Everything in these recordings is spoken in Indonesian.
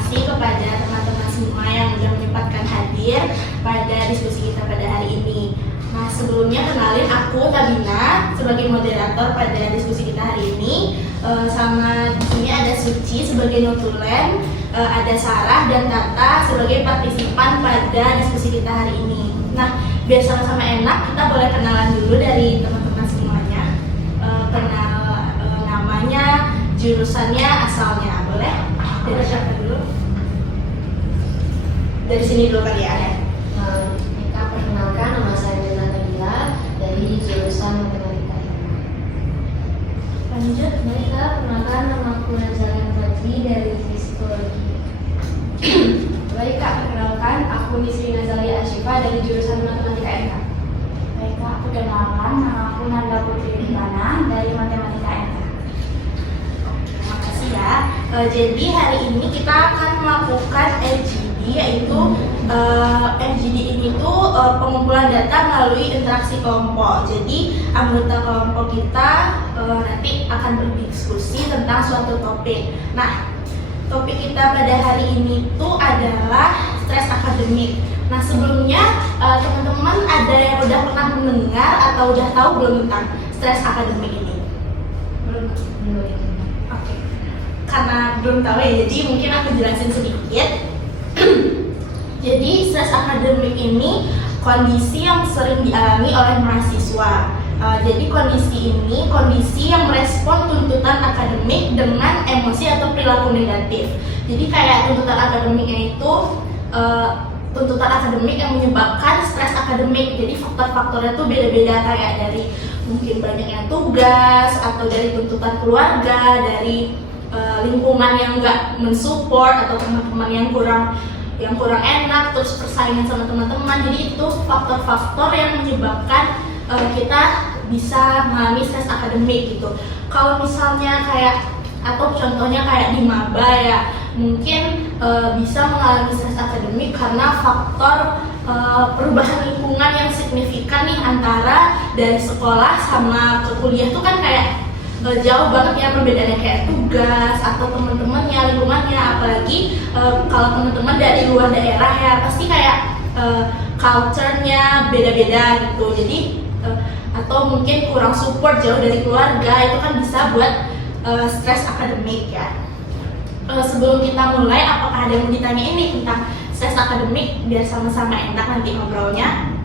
kasih kepada teman-teman semua yang sudah menyempatkan hadir pada diskusi kita pada hari ini. Nah, sebelumnya kenalin aku Tabina sebagai moderator pada diskusi kita hari ini. Sama di sini ada Suci sebagai notulen, ada Sarah dan Tata sebagai partisipan pada diskusi kita hari ini. Nah, biar sama-sama enak, kita boleh kenalan dulu dari teman-teman semuanya. Kenal namanya, jurusannya, asalnya, boleh? Dari siapa dulu? Dari sini dulu kali ya. Perkenalkan, nama saya Nabila dari jurusan Matematika IPA. Lanjut, mereka perkenalkan, nama aku Nazalian Fadli dari Psikologi. Baik Kak, perkenalkan, aku Nisri Nazalia Asyifa dari jurusan Matematika IPA. Baik Kak, perkenalkan, nama aku Nanda Putri Rihana dari Matematika IPA. Terima kasih ya. Jadi hari ini kita akan melakukan LGD, yaitu LGD ini tuh pengumpulan data melalui interaksi kelompok. Jadi anggota kelompok kita nanti akan berdiskusi tentang suatu topik. Nah, topik kita pada hari ini tuh adalah stres akademik. Nah, sebelumnya teman-teman ada yang udah pernah mendengar atau udah tahu belum tentang stres akademik ini? Belum. Oke. Karena belum tahu ya, jadi mungkin aku jelasin sedikit. Jadi stres akademik ini kondisi yang sering dialami oleh mahasiswa. Jadi kondisi ini kondisi yang merespon tuntutan akademik dengan emosi atau perilaku negatif. Jadi kayak tuntutan akademiknya itu tuntutan akademik yang menyebabkan stres akademik. Jadi faktor-faktornya tuh beda-beda, kayak dari mungkin banyaknya tugas atau dari tuntutan keluarga, dari lingkungan yang nggak mensupport atau teman-teman yang kurang enak, terus persaingan sama teman-teman. Jadi itu faktor-faktor yang menyebabkan kita bisa mengalami stres akademik gitu. Kalau misalnya kayak atau contohnya kayak di maba ya, mungkin bisa mengalami stres akademik karena faktor perubahan lingkungan yang signifikan nih antara dari sekolah sama ke kuliah tuh kan kayak jauh banget ya perbedaannya, kayak tugas atau teman-temannya, lingkungannya. Apalagi kalau teman-teman dari luar daerah ya, pasti kayak culture-nya beda-beda gitu. Jadi atau mungkin kurang support jauh dari keluarga, itu kan bisa buat stres akademik ya. Sebelum kita mulai, apakah ada yang mau ditanya ini tentang stres akademik biar sama-sama enak nanti ngobrolnya?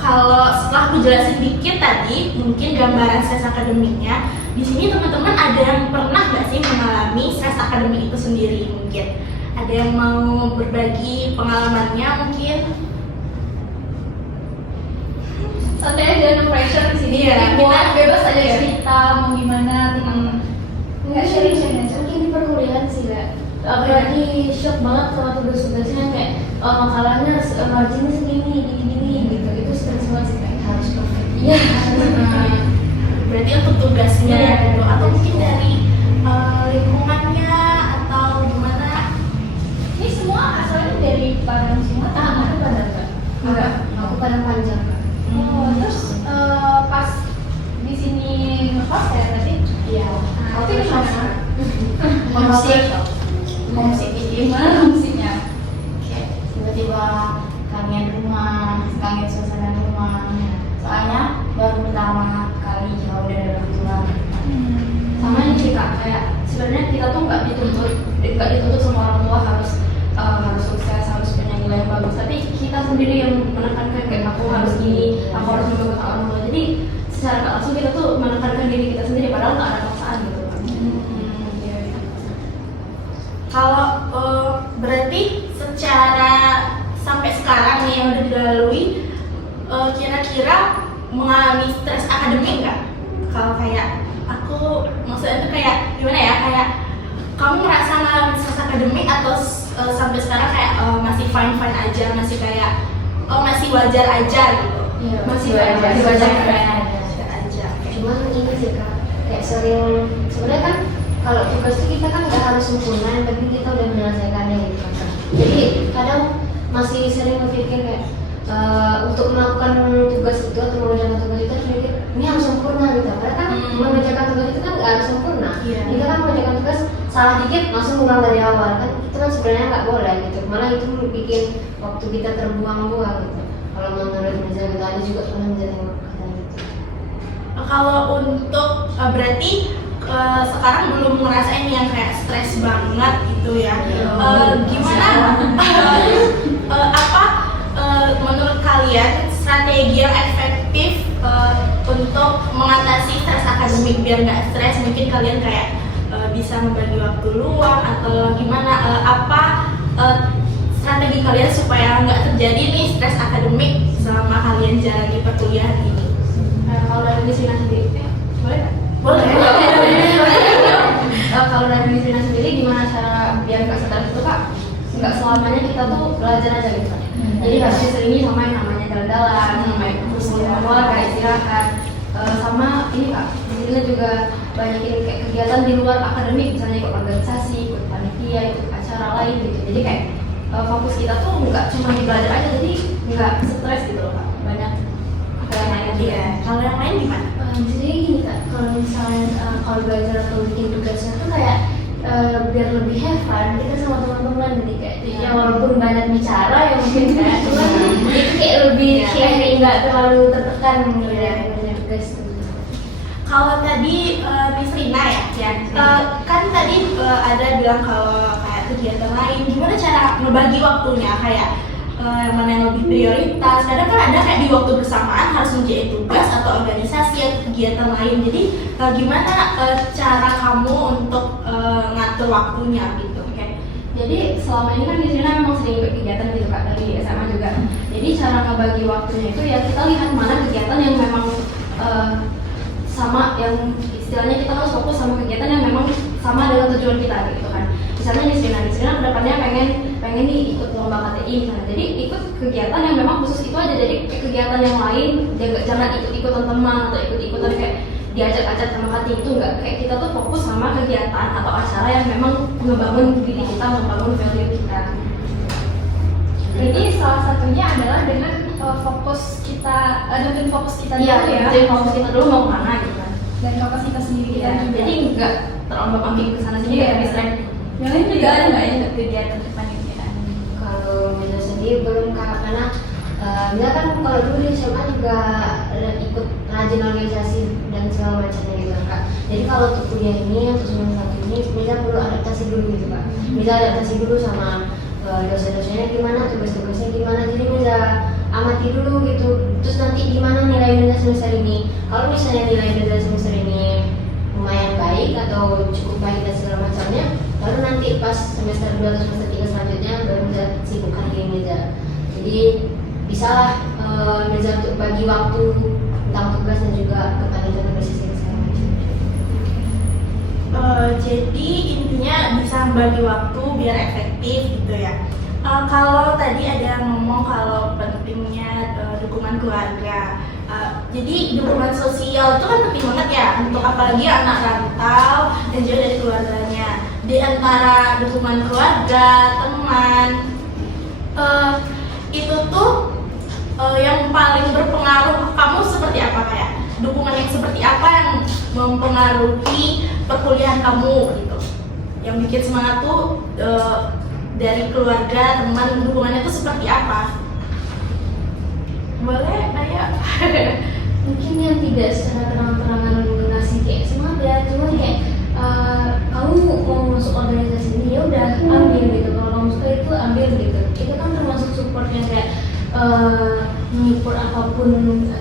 Kalau setelah aku jelasin dikit tadi, mungkin gambaran stres akademiknya, di sini teman-teman ada yang pernah nggak sih mengalami stres akademik itu sendiri? Mungkin ada yang mau berbagi pengalamannya mungkin? Santai aja, no pressure di sini. Iya, Kita kita bebas aja ya. cerita mau gimana. Enggak sharing aja, mungkin di perkuliahan sih Kak. Apalagi shock banget sama tugas-tugasnya, kayak makalahnya marginnya segini, gini gitu. Itu stres banget sih, kayak harus perfect. Iya. Berarti untuk tugasnya Iya. gitu, atau mungkin dari lingkungannya atau gimana? Ini semua asalnya dari Padang semua. Aku Padang Kak. Enggak. Aku Padang Panjang Kak. Oh, terus pas di sini ngekos ya berarti? Iya. Tapi di mana? Homesick. Homesick gimana homesicknya? Kayak tiba-tiba kangen rumah, kangen suasana rumah. Soalnya baru pertama kali jauh dari orang tua. Sama ini sih Kak, kayak sebenarnya kita tuh nggak dituntut sama orang tua harus sukses, harus punya nilai yang bagus. Tapi kita sendiri yang menekankan kayak aku harus gini, aku harus mengikuti orang tua. Jadi secara nggak langsung kita tuh menekankan diri kita sendiri, padahal nggak ada paksaan gitu kan. Kalau berarti secara sampai sekarang nih yang udah dilalui, kira-kira mengalami stres akademik nggak? Kalau kayak aku, maksudnya itu kayak gimana ya? Kayak kamu merasa mengalami stres akademik atau sampai sekarang kayak masih fine aja, masih kayak masih wajar aja gitu? Iya, masih wajar aja. Cuman ini sih Kak, kayak sering sebenarnya kan kalau tugas itu kita kan nggak harus sempurna, yang penting kita udah menyelesaikannya gitu kan. Jadi kadang masih sering berpikir kayak untuk melakukan tugas itu atau mengerjakan tugas itu harus mikir ini harus sempurna gitu. Karena kan mengerjakan tugas terima. Iya. Kita kan mengerjakan tugas salah dikit langsung ulang dari awal kan, itu kan sebenarnya nggak boleh gitu, malah itu bikin waktu kita terbuang-buang gitu. Kalau menurut Mirza gitu, ada juga pernah menjadi kata gitu. Kalau untuk berarti sekarang belum ngerasain yang kayak stres banget gitu ya. Gimana? Apa menurut kalian strategi yang efektif untuk mengatasi stres akademik biar nggak stres? Mungkin kalian kayak bisa membagi waktu luang atau gimana? Apa strategi kalian supaya nggak terjadi nih stres akademik selama kalian jalani perkuliahan ini? Kalau dari Nisrina sendiri, boleh nggak? Boleh. Kalau dari Nisrina sendiri gimana cara biar nggak stres itu kak? Nggak selamanya kita tuh belajar aja gitu. Jadi harus diseringi sama yang namanya jalan-jalan, sama yang keluarga, istirahat, sama ini kak. Di sini juga banyakin kayak kegiatan di luar akademik, misalnya ikut organisasi, ikut panitia, ikut acara lain gitu. Jadi kayak fokus kita tuh nggak cuma di belajar aja, jadi nggak stres gitu loh kak. Banyak yang lain juga. Iya. Kalau yang lain gimana? Jadi gini kak, kalau misalnya kalau belajar atau bikin tugasnya tuh kayak biar lebih have fun, kita sama teman-teman jadi kayak ya walaupun banyak bicara ya mungkin kayak cuman itu kayak lebih sharing, nggak terlalu tertekan banyak tugas tuh. Kalau tadi Miss Rina ya, kan tadi ada bilang kalau kayak kegiatan lain, gimana cara ngebagi waktunya kayak yang mana yang lebih prioritas? Kadang kan ada kayak di waktu bersamaan harus menjadi tugas atau organisasi atau kegiatan lain. Jadi gimana cara kamu untuk ngatur waktunya gitu? Oke. Jadi selama ini kan di sini memang sering ikut kegiatan gitu kak, dari SMA juga. Jadi cara ngebagi waktunya itu ya kita lihat mana kegiatan yang memang sama, yang istilahnya kita harus fokus sama kegiatan yang memang sama dengan tujuan kita gitu kan. Misalnya di sini kedepannya pengen nih ikut lomba KTI misalnya. Jadi ikut kegiatan yang memang khusus itu aja. Jadi kegiatan yang lain jangan ikut-ikutan teman atau ikut-ikutan kayak diajak-ajak sama hati, itu enggak. Kayak kita tuh fokus sama kegiatan atau acara yang memang membangun diri kita, membangun value kita. Jadi salah satunya adalah dengan fokus kita, dengan fokus kita Iya, dulu ya, jadi fokus kita dulu mau kemana gitu kan. dan kapasitas sendiri kita Iya, juga. jadi enggak terombang-ambing ke sana sini kayak distract. Yang lain juga ada nggak ya kegiatan kepanitiaan? Kalau Mirza sendiri belum kak, karena Mirza kan kalau dulu di SMA juga ikut rajin organisasi dan segala macamnya gitu kan kak. Jadi kalau untuk kuliah ini atau semester satu ini Mirza perlu adaptasi dulu gitu kak. Mirza adaptasi dulu sama dosen-dosennya gimana, tugas-tugasnya gimana. Jadi Mirza amati dulu gitu. Terus nanti gimana nilai Mirza semester ini. Kalau misalnya nilai Mirza semester ini lumayan baik atau cukup baik dan segala macamnya, baru nanti pas semester 2 atau semester 3 selanjutnya baru Mirza sibukkan diri Mirza. Jadi bisalah Mirza untuk bagi waktu tentang tugas dan juga kepanitiaan organisasi dan segala macam. Jadi intinya bisa membagi waktu biar efektif gitu ya. Kalau tadi ada yang ngomong kalau pentingnya dukungan keluarga. Jadi dukungan sosial itu kan penting banget ya untuk apalagi anak rantau dan jauh dari keluarganya. Di antara dukungan keluarga, teman, itu tuh yang paling berpengaruh ke kamu seperti apa, kayak dukungan yang seperti apa yang mempengaruhi perkuliahan kamu gitu, yang bikin semangat tuh dari keluarga, teman, dukungannya tuh seperti apa? Boleh, ayo. Mungkin yang tidak secara terang-terangan ngasih kayak semangat ya, cuma kayak kamu mau masuk organisasi ini ya udah ambil gitu, kalau kamu suka itu ambil gitu. Itu kan termasuk support yang kayak mengukur apapun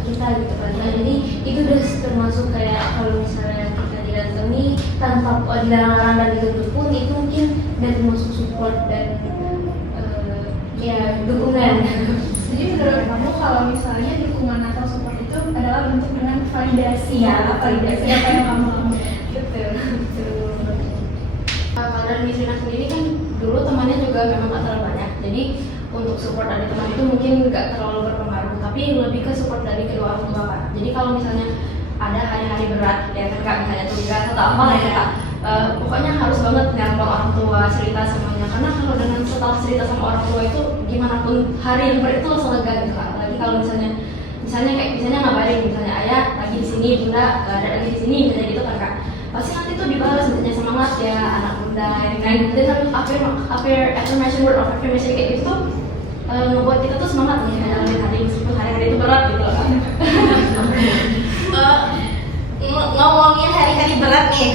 kita gitu kan. Nah, jadi itu udah termasuk kayak kalau misalnya kita didatangi tanpa dilarang-larang dan dituntut pun itu mungkin udah termasuk support dan ya dukungan. Jadi menurut kamu kalau misalnya dukungan atau support itu adalah bentuk dengan validasi validasi apa yang kamu lakukan. Betul. Kalau dari Misrina sendiri kan dulu temannya juga memang gak terlalu banyak. Jadi untuk support dari teman itu mungkin gak terlalu berpengaruh, tapi lebih ke support dari kedua orang tua kak. Jadi kalau misalnya ada hari-hari berat, ya kan kak, misalnya tugas atau apa lah ya kak, pokoknya harus banget nelpon orang tua, cerita semuanya. Karena kalau dengan setelah cerita sama orang tua itu gimana pun hari yang berat itu langsung lega gitu kak. Apalagi kalau misalnya kayak misalnya ngabarin, misalnya ayah lagi di sini, bunda ada lagi di sini, misalnya gitu kan kak. pasti nanti tuh dibalas bentuknya semangat ya anak muda ya kan. Dan affirmation word of affirmation kayak gitu tuh ngebuat kita tuh semangat nih menjalani hari meskipun hari-hari itu berat gitu kan. Ngomongin hari-hari berat nih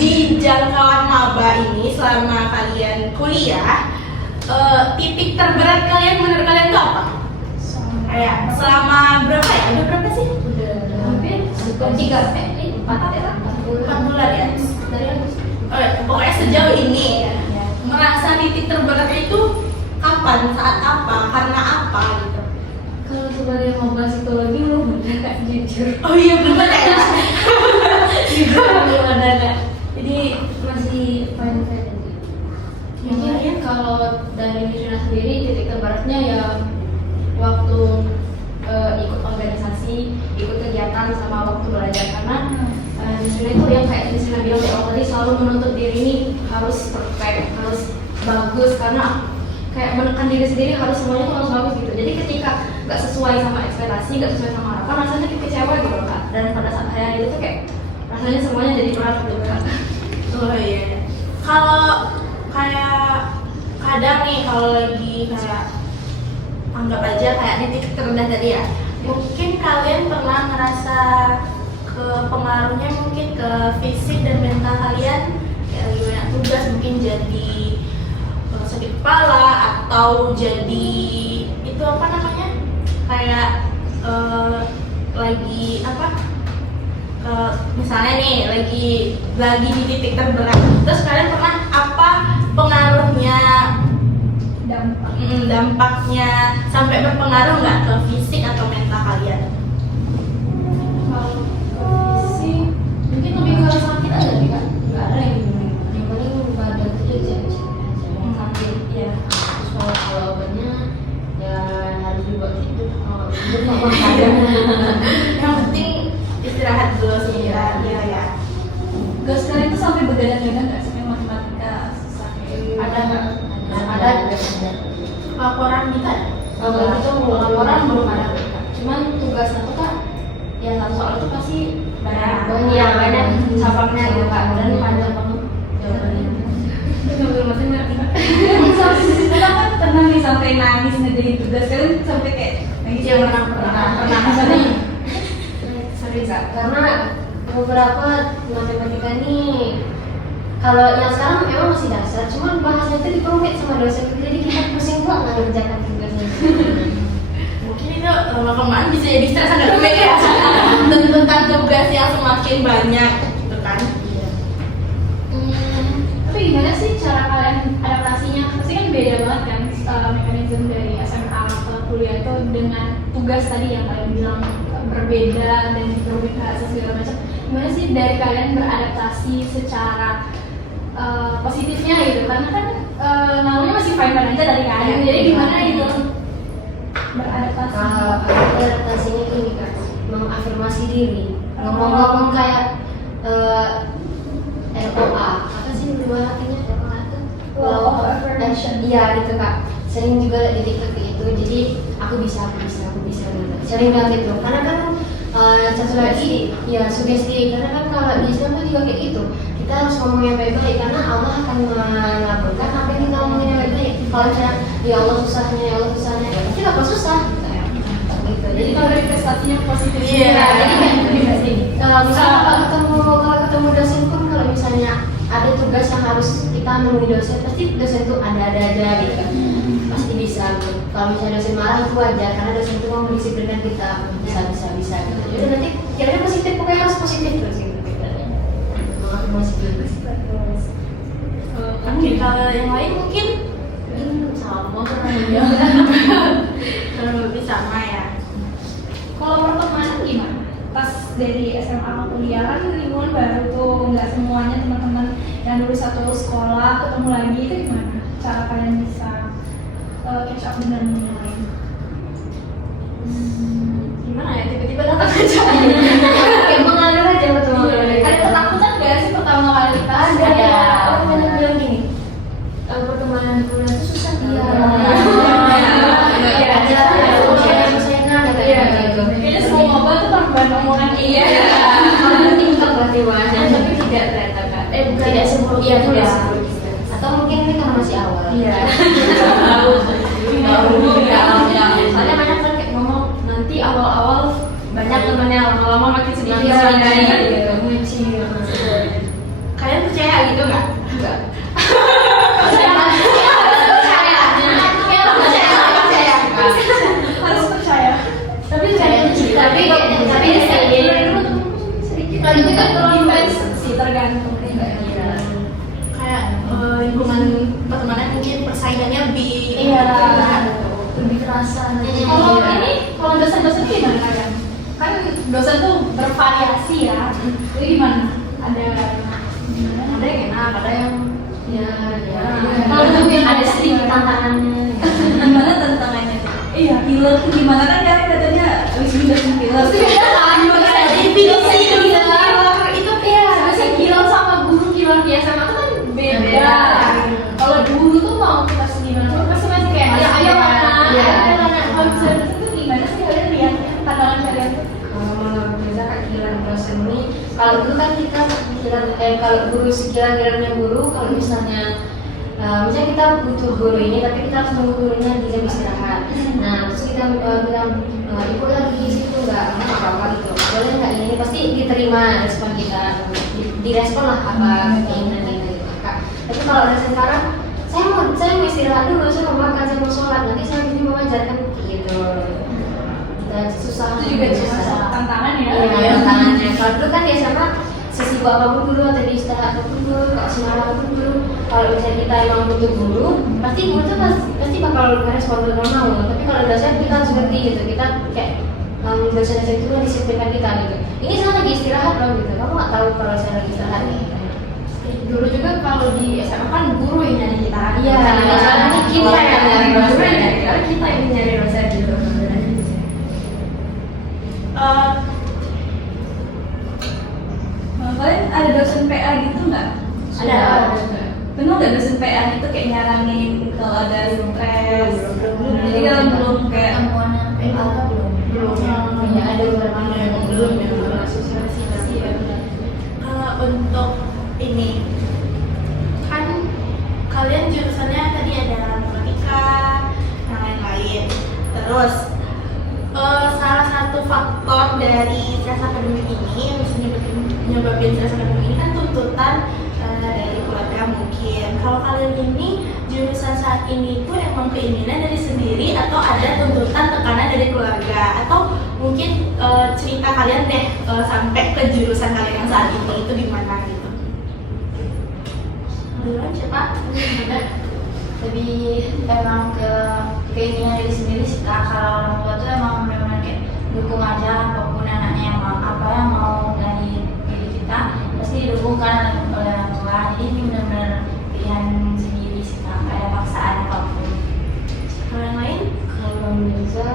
di jangkauan maba ini selama kalian kuliah, titik terberat kalian menurut kalian itu apa? Kayak selama berapa ya? Udah berapa sih? Udah hampir 4 bulan ya? dari Pokoknya sejauh ini merasa titik terberatnya itu kapan? Saat apa? Karena apa gitu? kalau sebagai maba psikologi belum ada kak jujur. Oh iya belum ada ya? Belum ada kak. Jadi masih fine-fine aja. Mungkin kalau dari Nirina sendiri titik terberatnya ya waktu ikut organisasi, ikut kegiatan sama waktu belajar karena Nirina itu yang kayak Nirina bilang di awal tadi selalu menuntut diri ini harus perfect, harus bagus karena kayak menekan diri sendiri harus semuanya tuh harus bagus gitu. Jadi ketika nggak sesuai sama ekspektasi, nggak sesuai sama harapan, rasanya kayak kecewa gitu loh kak. Dan pada saat hari itu tuh kayak rasanya semuanya jadi berat gitu kak. Oh iya. Kalau kayak kadang nih kalau lagi kayak anggap aja kayak titik terendah tadi ya, mungkin kalian pernah ngerasa ke pengaruhnya mungkin ke fisik dan mental kalian, kayak lagi banyak tugas mungkin jadi sakit kepala atau jadi itu apa namanya kayak lagi apa misalnya nih lagi di titik terberat, terus kalian pernah apa pengaruhnya dampaknya sampai berpengaruh nggak ke fisik atau mental kalian? Kalau fisik mungkin lebih ke sakit aja nih kak. Nggak ada yang paling badan itu jadi sakit ya. Terus kalau obatnya ya harus dibuat itu Yang penting istirahat dulu sebentar. Iya ya. Gas kalian tuh sampai begadang-gadang nggak sih matematika susah? ada Laporan kita ada? kalau itu laporan belum ada cuman tugas satu kak ya satu soal itu pasti banyak cabangnya gitu kak dan panjang banget jawabannya. Kita kan pernah nih sampai nangis ngerjain tugas, kalian sampai kayak nangis Iya pernah. Sering kak karena beberapa matematika nih kalau yang sekarang memang masih dasar, cuman bahasanya itu diperumit sama dosen jadi kita pusing banget ngerjakan tugasnya. Mungkin itu lama-kelamaan bisa jadi stres akademik ya. Tuntutan tugas yang semakin banyak gitu kan. Tapi gimana sih cara kalian adaptasinya? Pasti kan beda banget kan mekanisme dari SMA ke kuliah itu dengan tugas tadi yang kalian bilang berbeda dan diperumit bahasa segala macam. Gimana sih dari kalian beradaptasi secara positifnya gitu? Karena kan namanya masih fine-fine aja dari kalian. Jadi gimana itu beradaptasi? Kalau adaptasinya ini kan mengafirmasi diri, ngomong-ngomong kayak LOA, apa sih dua artinya LOA itu? Law of affirmation. Iya gitu kak. Sering juga di TikTok itu, jadi aku bisa gitu. Sering bilang gitu. Karena kan satu lagi ya sugesti. Karena kan kalau di Islam kan juga kayak gitu. Kita harus ngomong yang baik-baik karena Allah akan mengabulkan apa yang kita ngomongin yang baik-baik. Kalau misalnya ya Allah susahnya, ya pasti bakal susah. Gitu. Jadi kalau dari prestasinya positif. Iya. Jadi kayak misalnya kalau ketemu dosen pun kalau misalnya ada tugas yang harus kita menemui dosen, pasti dosen itu ada aja gitu kan. Pasti bisa gitu. Kalau misalnya dosen marah itu wajar karena dosen itu mau mendisiplinkan kita bisa gitu. Jadi nanti kira-kira positif, pokoknya harus positif terus gitu. Oke, kalau yang lain mungkin sama ya. Kurang lebih sama ya. Kalau pertemanan gimana? Pas dari SMA ke kuliah kan lingkungan baru tuh, nggak semuanya teman-teman yang dulu satu sekolah ketemu lagi, itu gimana? Cara kalian bisa catch up dengan yang lain? gimana ya tiba-tiba datang aja kayak mengalir aja betul. Ada ketakutan nggak sih pertama kali pas? Ada ya. Orang banyak bilang gini, pertemanan kuliah itu susah dia. Iya, Persaingan ya kayak gitu. Kayaknya semua maba tuh korban omongan iya. Kalau TikTok berarti banyak. Tapi tidak ternyata Kak. bukan Tidak seburuk iya, itu tidak ya. seburuk itu. Atau mungkin ini karena masih awal. Iya. Soalnya banyak kan kayak ngomong nanti awal-awal banyak temennya, lama-lama makin sedikit Iya, gitu. Kalian percaya gitu nggak? Enggak. Harus percaya. Tapi Tapi sedikit. Tapi itu kan terlalu intens sih, tergantung. Kayak lingkungan pertemanan mungkin persaingannya lebih Iya. Lebih kerasa nanti. Kalau ini, kalau dosen-dosen itu gimana kalian? Kan dosen tuh bervariasi ya. Jadi gimana? Ada yang enak, ada yang Kalau untuk yang ada sedikit tantangannya. gimana tantangannya? Iya, killer tuh gimana kan kalian katanya wisuda killer. itu Biasanya killer sama guru killer biasa itu kan beda. Beda. Kalau guru tuh mau kita gimana? Pasti masih kayak ayo mana? Iya. Kalau bisa tuh gimana sih kalian lihatnya pandangan kalian tuh? Kalau menurut kita kekilan dosen ini, kalau dulu kan kita kalau guru sekilan-kilannya guru, kalau misalnya kita butuh guru ini, tapi kita harus nunggu gurunya di jam istirahat. Nah, terus kita bilang, ibu lagi di situ nggak apa-apa gitu, boleh nggak ini, pasti diterima respon kita, direspon lah apa keinginan kita gitu. Tapi kalau ada sekarang, saya mau istirahat dulu, saya mau makan, saya mau sholat, nanti saya bisa mengajarkan gitu. Kita susah. Itu juga susah. tantangan ya. Iya, tantangannya. Kalau dulu kan ya sama sesibuk apapun dulu atau di istirahat apapun dulu, kalau semalam apapun dulu. Kalau misalnya kita emang butuh guru, pasti guru tuh pasti bakal respon dengan mau. Tapi kalau dosen kita harus ngerti gitu. Kita kayak dosen-dosen itu kan disiplinkan kita gitu. Ini saya lagi istirahat loh gitu. Kamu nggak tahu kalau saya lagi istirahat nih. dulu juga kalau di SMA kan guru yang nyari kita. Iya, Karena kita yang nyari guru dosen. yang nyari, karena kita yang nyari dosen gitu. Kalian ada dosen PA gitu nggak? Ada. Benar nggak dosen PA itu kayak nyaranin kalau ada stres? Jadi kan belum kayak Temuannya PA belum. Ya, ada beberapa yang belum ya. Kalau untuk ini kan kalian jurusannya tadi ada matematika, yang lain-lain. Terus salah satu faktor dari stres akademik ini yang bisa menyebabkan stres akademik ini kan tuntutan dari keluarga mungkin. Kalau kalian ini jurusan saat ini itu emang keinginan dari sendiri atau ada tuntutan tekanan dari keluarga, atau mungkin cerita kalian deh sampai ke jurusan kalian yang saat ini itu di mana gitu. Duluan siapa? Tapi emang keinginan diri sendiri sih Kak. Kalau orang tua tuh emang benar-benar kayak dukung aja apapun anaknya yang mau apa yang mau dari diri kita pasti didukungkan oleh orang tua. Jadi ini benar-benar pilihan sendiri sih Kak. Gak ada paksaan apapun. Kalau yang lain? Kalau Mirza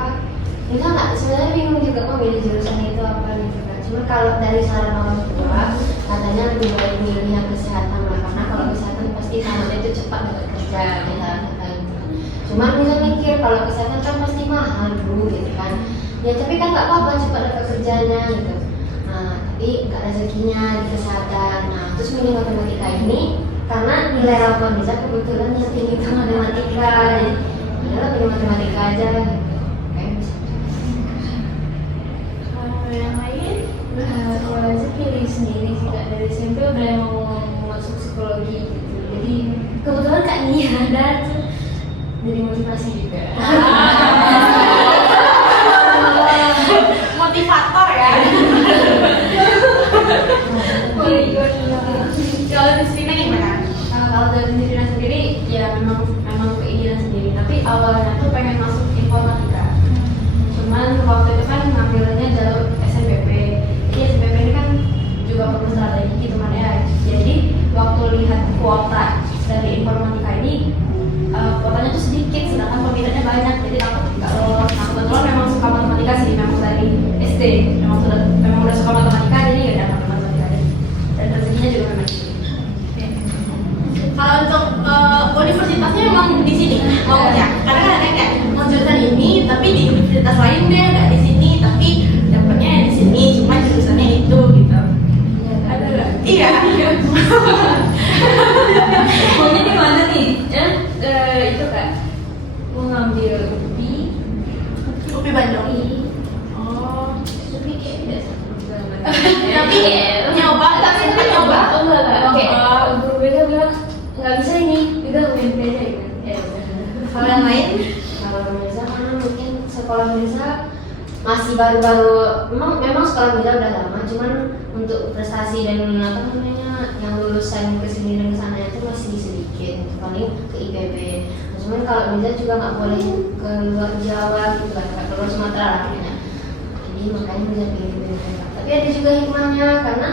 nggak sebenarnya bingung juga mau milih jurusan itu apa gitu kan. Cuma kalau dari saran orang tua katanya lebih baik milih yang kesehatan lah, karena kalau kesehatan pasti tamatnya itu cepat dapat kerja ya katanya. Cuma Mirza mikir kalau kesehatan kan pasti mahal dulu gitu kan. Ya tapi kan nggak apa-apa cepat dapat kerjanya gitu. Nah tapi nggak rezekinya di kesehatan. Nah terus milih matematika ini karena nilai rapor Mirza kebetulan yang tinggi itu matematika. Jadi ya pilih matematika aja gitu. Yang lain? Kalau saya pilih sendiri sih Kak, dari SMP udah mau masuk psikologi gitu. Jadi kebetulan Kak Nia ada tuh dari motivasi juga. Motivator ya. Kalau di sini gimana? Kalau dari diri sendiri ya memang keinginan sendiri. Tapi awalnya tuh pengen masuk informatika. Cuman waktu itu kan ngambilnya jalur SNPP. Jadi SNPP ini kan juga perlu strategi gitu kan ya. Jadi waktu lihat kuota dari informatika ini kuotanya tuh sedikit, sedangkan peminatnya banyak. Jadi takut nggak lolos. Nah kebetulan memang suka matematika sih, memang dari SD. Memang udah suka matematika, jadi ya dapat matematika. Dan rezekinya juga memang gitu. Kalau untuk universitasnya memang di sini maunya, karena kan kayak mau jurusan ini tapi di universitas lain deh nggak di sini, tapi dapatnya Maunya di mana nih? Itu kan mau ngambil UPI Bandung. Oh, tapi kayak udah satu banget. Tapi nyoba, tapi nyoba. Oh enggak. Oke. Oh. Guru BK bilang nggak bisa ini, udah UMP aja gitu. Ya udah. Kalau yang lain? Kalau Mirza karena mungkin sekolah Mirza masih baru-baru, memang sekolah Mirza udah lama, cuman untuk prestasi dan apa namanya yang lulusan kesini dan kesana itu masih sedikit, paling ke IPB. Nah, cuman kalau Mirza juga nggak boleh ke luar Jawa gitu kan, ke luar Sumatera lah kayaknya. Jadi makanya Mirza pilih IPB. Tapi ada juga hikmahnya karena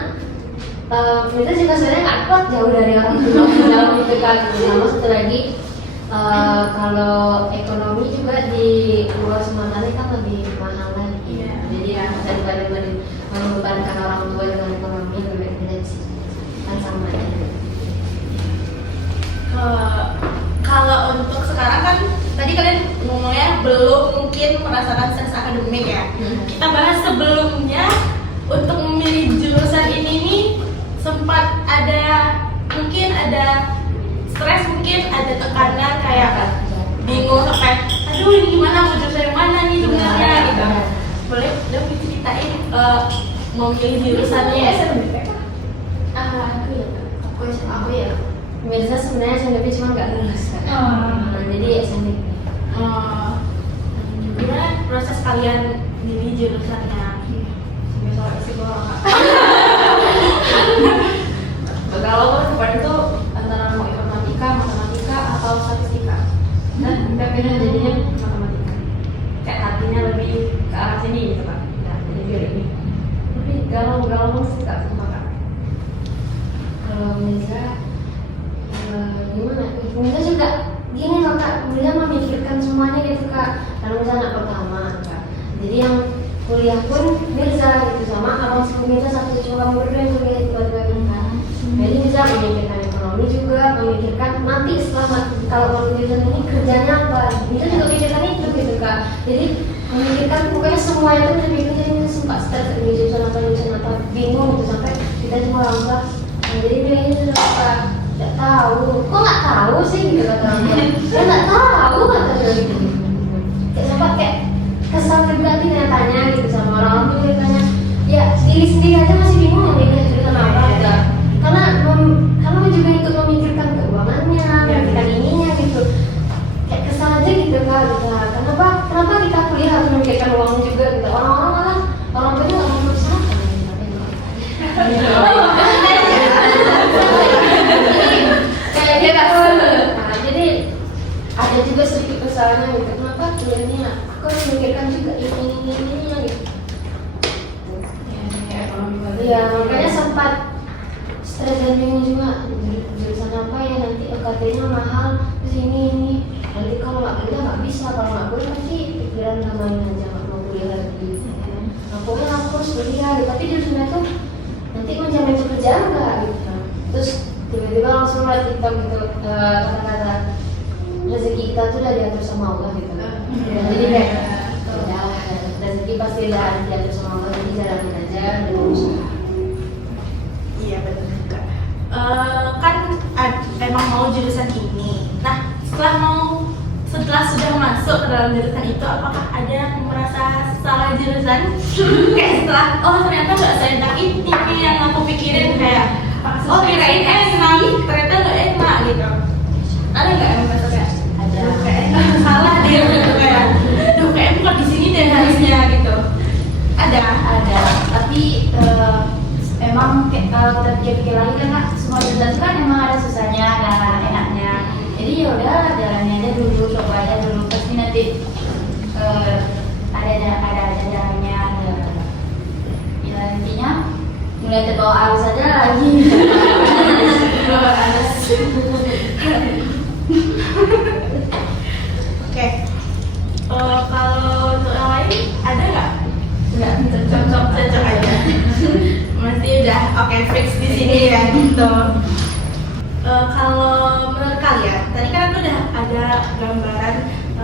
Mirza juga sebenarnya nggak kuat jauh dari orang tua dalam IPK gitu. Sama satu lagi kalau ekonomi juga di luar Sumatera kan lebih mahal lagi. Iya. Jadi ya daripada membebankan orang tua dengan ekonomi lebih baik sih. Kan sama aja. Kalau untuk sekarang kan tadi kalian ngomongnya belum mungkin merasakan stres akademik ya. Kita bahas sebelumnya untuk memilih jurusan ini nih sempat ada mungkin ada stres, mungkin ada tekanan kayak bingung sampai aduh ini gimana mau jurusan yang mana nih sebenarnya gitu. Boleh lebih ceritain mau milih jurusannya ya? Aku ya. Mirza sebenarnya SNMP cuma nggak lulus kan. Nah, jadi SNMP. Gimana proses kalian milih jurusannya? Sampai soal psikolog. Kalau kemarin itu antara mau informatika, matematika atau statistika. Dan PPN jadinya matematika. Kayak hatinya lebih ke arah sini gitu kan. Nah, jadi biar ini. Tapi galau suka sama kak. Kalau Mirza, gimana? Mirza juga gini loh kak. Mirza memikirkan semuanya gitu kak. Karena Mirza anak pertama kak. Jadi yang kuliah pun Mirza gitu sama abang sama Mirza satu cuma berdua yang kuliah di dua-dua kan. Jadi bisa memikirkan ekonomi juga, memikirkan nanti setelah kalau mau jurusan ini kerjanya apa. Bisa juga pikirkan itu gitu kak. Jadi memikirkan pokoknya semua itu terpikir, jadi kita sempat stres di jurusan apa bingung gitu sampai kita cuma orang tua. Nah, jadi pilihnya itu apa? Tidak tahu. Kok nggak tahu sih gitu kata orang tua. Ya nggak tahu kata dia gitu. Kayak sempat kayak kesal juga nanti tanya gitu sama orang tua tanya. Ya sendiri aja masih bingung yang dia jurusan apa enggak. Karena juga ikut memikirkan keuangannya, memikirkan ininya gitu. Kayak kesal aja gitu kak. Kenapa kita kuliah harus memikirkan uang juga gitu. Orang-orang malah orang tua nggak mau berusaha. Kayak dia nggak nah, jadi ada juga sedikit kesalnya gitu. Kenapa kuliahnya? Aku harus memikirkan juga ini gitu. Iya, makanya sempat stres dan bingung juga jurusan apa ya nanti UKT-nya mahal terus ini nanti kalau nggak kuliah nggak bisa, kalau nggak kuliah pasti pikiran nggak main aja nggak mau kuliah lagi. Nah, pokoknya aku harus kuliah tapi jurusannya tuh nanti menjamin pekerjaan nggak gitu. Terus tiba-tiba langsung lihat TikTok gitu kata-kata rezeki kita tuh udah diatur sama Allah gitu. Jadi kayak udah rezeki pasti udah diatur sama Allah, jadi jalanin aja dan berusaha. Iya benar juga. Kan emang mau jurusan ini. Nah setelah sudah masuk ke dalam jurusan itu, apakah ada yang merasa salah jurusan? Kayak setelah ternyata nggak seenak ini yang aku pikirin kayak kirain enak, ternyata nggak enak gitu. Ada nggak yang merasa kayak kayak salah dia gitu kayak kayak bukan di sini deh harusnya gitu? Ada. Tapi memang kalau kita pikir-pikir lagi kan Kak, semua jurusan kan memang ada susahnya, ada enaknya. Jadi ya udah jalannya aja dulu, coba aja dulu, pasti nanti ada jalannya, ada ya intinya mulai terbawa arus aja lagi. Oke. Kalau untuk yang lain ada nggak? Nggak, cocok aja. Mesti udah oke fix di sini ya gitu. Kalau menurut kalian, tadi kan udah ada gambaran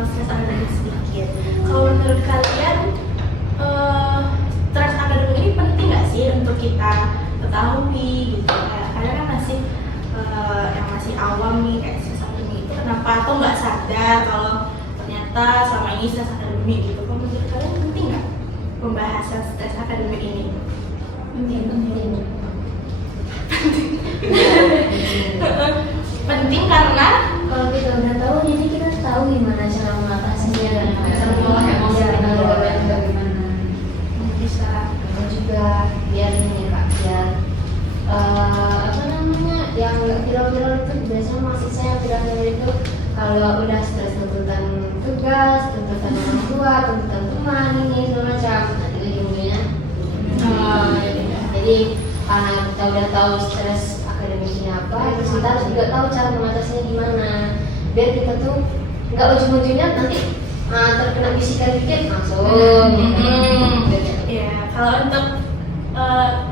stres akademik sedikit. Kalau menurut kalian, stres akademik ini penting nggak sih untuk kita ketahui gitu? Kayak kadang kan aku nggak sadar kalau ternyata selama ini stres akademik gitu. Kalau menurut kalian penting nggak pembahasan stres akademik ini? Penting karena Kalau kita udah tahu, jadi kita tahu gimana cara mengatasinya dan cara mengolah emosi kita bagaimana. bisa Dan juga biar ini kak, biar apa namanya yang nggak viral-viral itu biasanya mahasiswa yang viral-viral itu kalau udah stres tuntutan tugas, tuntutan orang tua, tuntutan teman ini segala macam. Nanti ujung-ujungnya jadi karena kita udah tahu stres akademiknya apa, terus kita harus juga tahu cara mengatasinya gimana biar kita tuh nggak ujung-ujungnya nanti terkena bisikan dikit langsung ya. Kalau untuk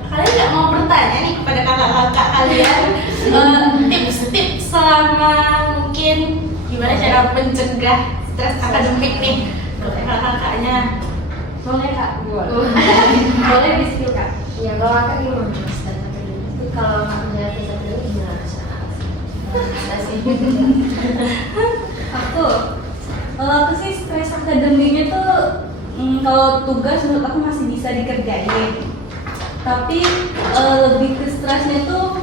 kalian nggak mau bertanya nih kepada kakak-kakak kalian tips-tips selama mungkin gimana cara mencegah stres akademik nih untuk kakak-kakaknya? Boleh kak? boleh di skill kak. Ya kalau kakak gimana stres akademik itu kalau nggak melihat stres akademik gimana cara Kalau aku sih stres akademiknya tuh kalau tugas menurut aku masih bisa dikerjain. Tapi lebih ke stresnya tuh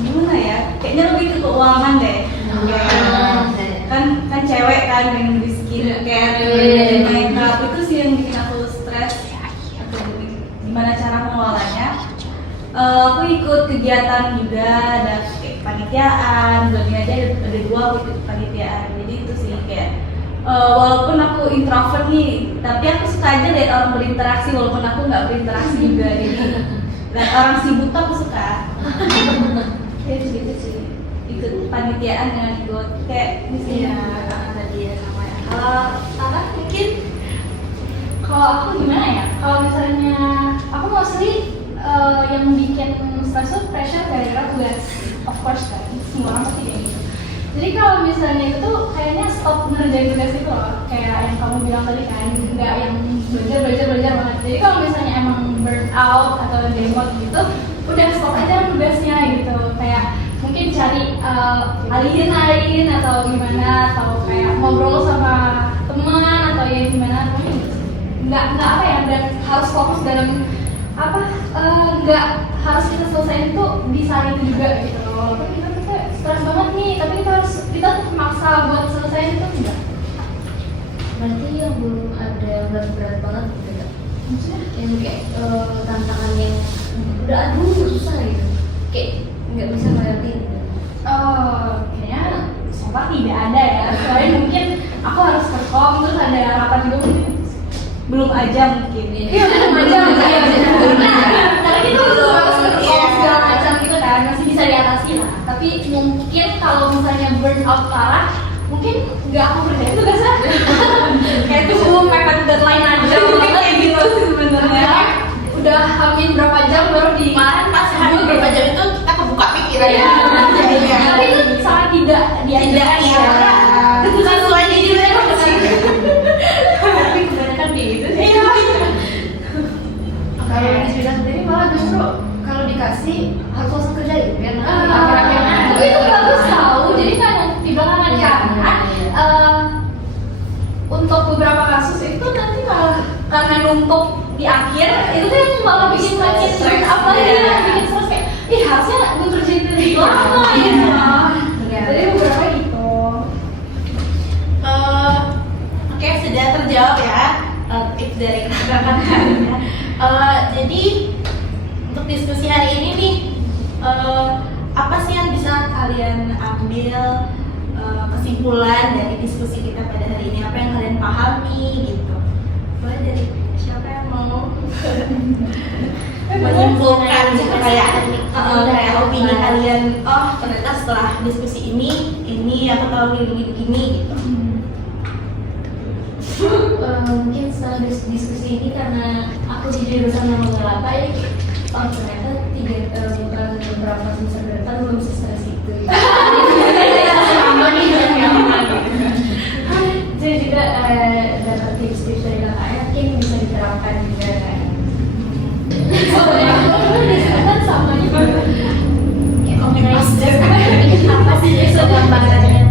gimana ya? Kayaknya lebih ke keuangan deh. Kan cewek kan yang di skincare, makeup itu sih yang bikin aku stres akademik. Gimana cara mengelolanya? Aku ikut kegiatan juga, ada kayak panitiaan, bulan ini aja ada 2 aku ikut panitiaan. Jadi itu sih kayak walaupun aku introvert nih, tapi aku suka aja lihat orang berinteraksi walaupun aku nggak berinteraksi juga. Jadi lihat orang sibuk tuh aku suka. Kayak gitu sih. Ikut panitiaan dengan ikut kayak misalnya Tadi ya sama ya. Kalau Sarah mungkin Kalau aku gimana ya? Kalau misalnya aku mostly yang bikin stres tuh pressure gara-gara tugas, of course kan, semua orang pasti kayak gitu. Jadi kalau misalnya itu tuh kayaknya stop ngerjain tugas itu loh, kayak yang kamu bilang tadi kan, nggak yang belajar banget. Jadi kalau misalnya emang burn out atau demot gitu, udah stop aja tugasnya gitu. Kayak mungkin cari alihin lain atau gimana, atau kayak ngobrol sama teman atau ya gimana, mungkin nggak apa ya, dan harus fokus dalam apa, nggak harus kita selesaiin tuh di saat itu juga gitu loh. Walaupun kita tuh kayak stres banget nih, tapi kita tuh maksa buat selesaiin itu enggak. berarti yang belum ada yang berat-berat banget gitu kak, Maksudnya? yang kayak tantangan yang udah aduh susah gitu, kayak nggak bisa ngelewatin gitu. Kayaknya sempat tidak ada ya. Soalnya mungkin aku harus perform, terus ada rapat juga mungkin. belum aja mungkin. Iya, belum aja. Karena kita harus perform segala macam gitu kan, masih bisa diatasi lah. Tapi mungkin kalau misalnya burn out parah, mungkin nggak aku kerjain tugasnya. Kayak tunggu mepet deadline aja mungkin kayak gitu sih sebenarnya. Udah hamil berapa jam baru di kemarin pas hamil berapa jam itu kita kebuka pikiran Iya. jadinya. Tapi itu sangat tidak diajarkan Tidak, iya. ya. Sesuai jadi mereka Tapi kebanyakan kayak gitu sih. Kalau di bidang sendiri malah justru kalau dikasih harus langsung kerjain biar nanti akhir-akhirnya Itu bagus tahu. Jadi kan di belakangan karena untuk beberapa kasus itu nanti malah karena numpuk di akhir itu tuh yang malah bikin makin stres, apalagi yang bikin stres kayak ih harusnya gue kerjain dari lama gitu. Jadi beberapa gitu. Oke, sudah terjawab ya tips dari kakak-kakaknya. Jadi untuk diskusi hari ini nih, apa sih yang bisa kalian ambil kesimpulan dari diskusi kita pada hari ini? Apa yang kalian pahami gitu? Boleh dari siapa yang mau menyimpulkan gitu, kayak opini kalian? Oh ternyata setelah diskusi ini aku tahu begini gitu. mungkin setelah diskusi ini karena aku di jurusan yang mengelapa ya oh ternyata beberapa semester ke depan belum sestres itu sama nih jadi juga dapat tips-tips dari kakaknya mungkin bisa diterapkan juga kan Soalnya aku disebutkan sama juga. kayak kombinasi apa sih segambarannya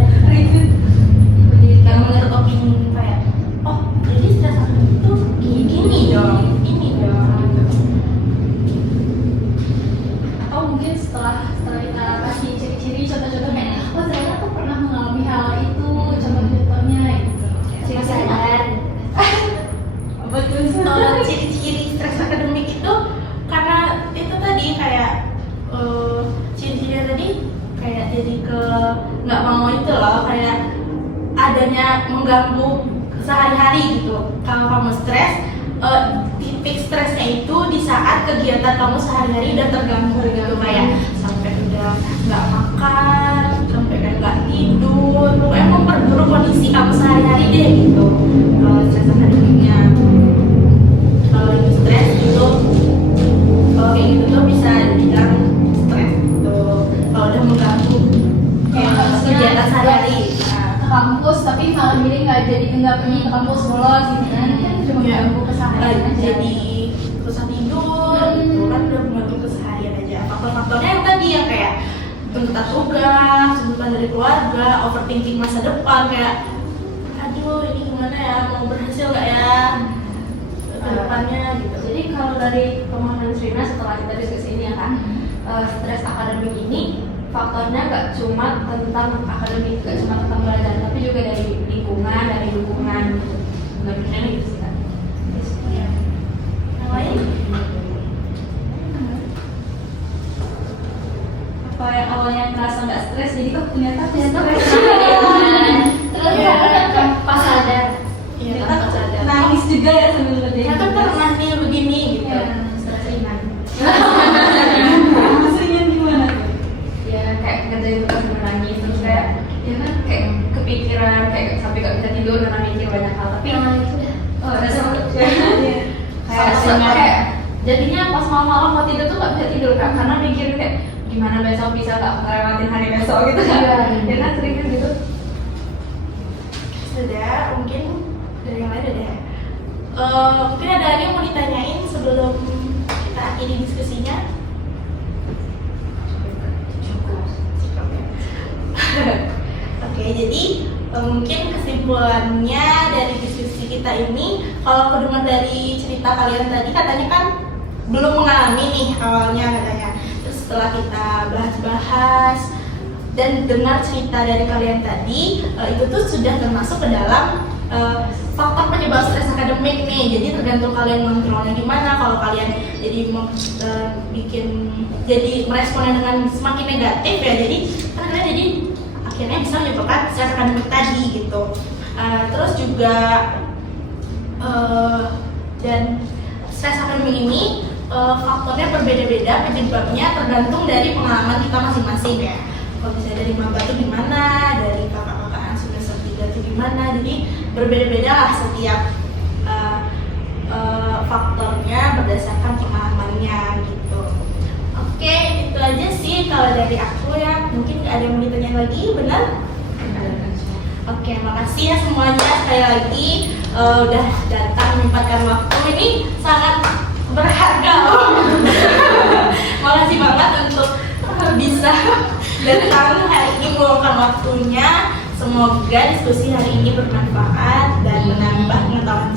tadi kayak jadi ke nggak mau itu loh, kayak adanya mengganggu sehari-hari gitu. Kalau kamu stres, titik stresnya itu di saat kegiatan kamu sehari-hari udah terganggu gitu, kayak sampai udah nggak makan, sampai kayak nggak tidur, pokoknya memperburuk kondisi kamu sehari-hari deh gitu. Kalau stres akademiknya, kalau itu stres itu, kalau kayak gitu tuh bisa dibilang stres gitu. Kalau udah mengganggu kegiatan sehari-hari. Ke kampus tapi malam ini nggak pergi ke kampus bolos gitu kan, kan cuma Iya. ganggu keseharian aja. Jadi susah tidur gitu kan, udah mengganggu keseharian aja. Faktor-faktornya yang tadi yang kayak tuntutan tugas, tuntutan dari keluarga, overthinking masa depan, kayak aduh ini gimana ya, mau berhasil nggak ya ke depannya gitu. Jadi kalau dari permohonan Srina setelah kita diskusi ini ya kan, stres akademik ini faktornya nggak cuma tentang akademik, nggak cuma tentang belajar, tapi juga dari lingkungan, dari dukungan gitu. Benar-benar gitu sih kan. Yang lain? Apa yang awalnya merasa nggak stres, jadi kok ternyata stres. Terus Iya. kan pas sadar, Iya, Ternyata tanpa sadar. nangis juga ya sambil ngerjain. Ternyata pernah nih begini gitu. Iya. stres ringan. Maksudnya gimana tuh? Ya kayak ngerjain tugas sambil nangis, terus kayak ya kan kayak kepikiran, kayak sampai gak bisa tidur karena mikir banyak hal. Tapi itu udah Udah seru. kayak jadinya pas malam-malam mau tidur tuh gak bisa tidur kan, karena mikir kayak gimana besok bisa gak ngelewatin hari besok gitu kan. Iya. Ya kan sering kan gitu. Sudah, mungkin dari yang lain ada. Mungkin ada lagi yang mau ditanyain sebelum kita akhiri diskusinya. Oke, jadi mungkin kesimpulannya dari diskusi kita ini, kalau aku dengar dari cerita kalian tadi, katanya kan belum mengalami nih awalnya katanya. Terus setelah kita bahas-bahas dan dengar cerita dari kalian tadi, itu tuh sudah termasuk ke dalam faktor penyebab stres akademik nih. Jadi tergantung kalian mengontrolnya gimana. Kalau kalian jadi jadi meresponnya dengan semakin negatif ya, jadi kan kalian jadi akhirnya bisa menyebabkan stres akademik tadi gitu. Terus juga dan stres akademik ini faktornya berbeda-beda, penyebabnya tergantung dari pengalaman kita masing-masing ya. Kalau misalnya dari maba itu gimana, dari kakak-kakak semester 3 itu gimana, jadi berbeda-beda lah setiap faktornya berdasarkan pengalamannya gitu. Oke, itu aja sih kalau dari aku ya. Mungkin nggak ada yang mau ditanya lagi, benar? Oke, makasih ya semuanya sekali lagi udah datang menyempatkan waktu, ini sangat berharga loh. Makasih banget untuk bisa datang hari ini meluangkan waktunya. Semoga diskusi hari ini bermanfaat dan menambah pengetahuan